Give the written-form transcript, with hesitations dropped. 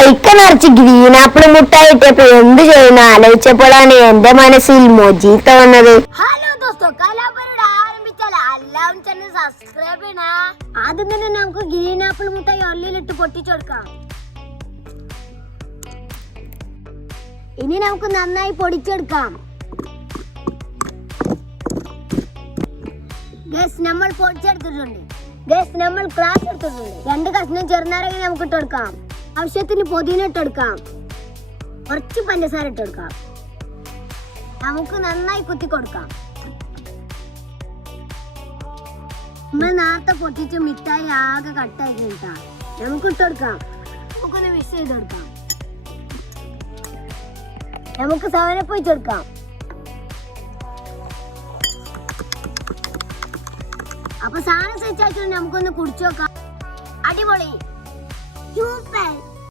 കൈക്ക നിറച്ച് green apple മുട്ടായി ഇട്ടപ്പോ എന്ത് ചെയ്യുന്ന ആലോചിച്ചപ്പോഴാണ് എന്റെ മനസ്സിൽ മൊജീത്ത വന്നത്. ഹലോ ദോസ്തോ, കലാപരിപാടി ആരംഭിച്ചാൽ എല്ലാവരും ചാനൽ സബ്സ്ക്രൈബ് ചെയ്യണ. ആദ്യം തന്നെ നമുക്ക് ഗ്രീൻ ആപ്പിൾ മുട്ടായി ഉള്ളിലിട്ട് പൊട്ടിച്ചെടുക്കാം. ഇനി നമുക്ക് നന്നായി പൊടിച്ചെടുക്കാം. നമ്മൾ പൊടിച്ചെടുത്തിട്ടുണ്ട്. നമ്മൾ ഗ്ലാസ് എടുത്തിട്ടുണ്ട്. 2 കഷ്ണം ചെറുനാരങ്ങ നമുക്ക് ഇട്ടെടുക്കാം. ആവശ്യത്തിന് പുതിന ഇട്ടെടുക്കാം. കുറച്ച് പഞ്ചസാര ഇട്ടെടുക്കാം. നമുക്ക് നന്നായി കുത്തി കൊടുക്കാം. നമ്മൾ നേരത്തെ പൊട്ടിച്ച മിഠായി ആകെ കട്ടായി കിട്ടാം. നമുക്ക് ഇട്ടെടുക്കാം. നമുക്കൊന്ന് മിക്സ് ചെയ്തെടുക്കാം. നമുക്ക് സവനപ്പ് വെച്ചെടുക്കാം. അപ്പൊ സാധനം സെറ്റായിട്ട് നമുക്കൊന്ന് കുടിച്ചു നോക്കാം. അടിപൊളി, സൂപ്പർ.